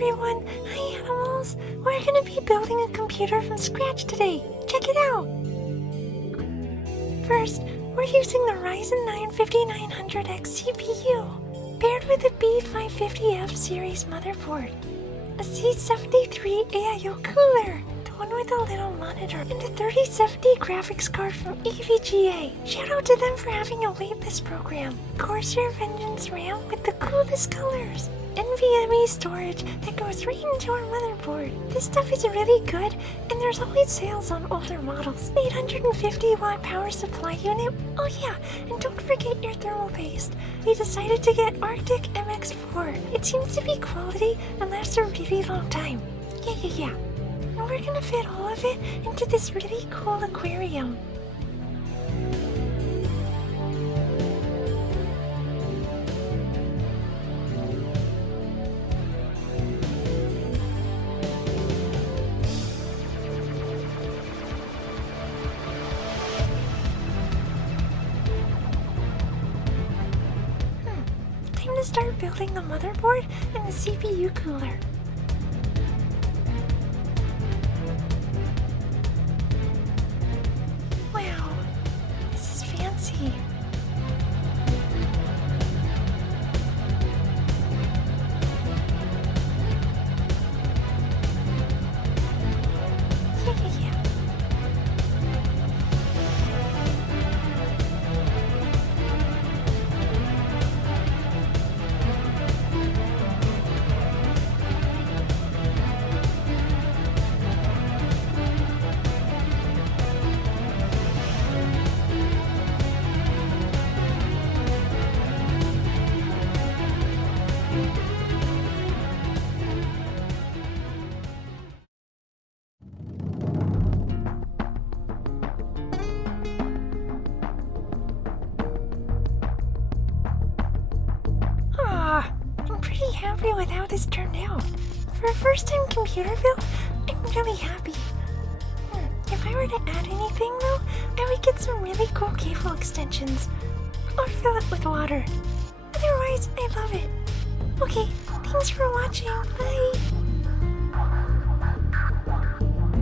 everyone! Hi animals! We're gonna be building a computer from scratch today. Check it out! First, we're using the Ryzen 9 5900X CPU, paired with a B550F series motherboard, a C73 AIO cooler, the one with a little monitor, and a 3070 graphics card from EVGA. Shout out to them for having a waitlist program. Corsair Vengeance RAM with the coolest colors. NVMe storage that goes right into our motherboard. This stuff is really good, and there's always sales on older models. 850 watt power supply unit. Oh yeah, and don't forget your thermal paste. We decided to get Arctic MX4. It seems to be quality and lasts a really long time. Yeah. And we're gonna fit all of it into this really cool aquarium. Time to start building the motherboard and the CPU cooler. Wow, this is fancy. Yeah. I'm pretty happy with how this turned out. For a first-time computer build, I'm really happy. If I were to add anything though, I would get some really cool cable extensions. Or fill it with water. Otherwise, I love it. Okay, thanks for watching. Bye!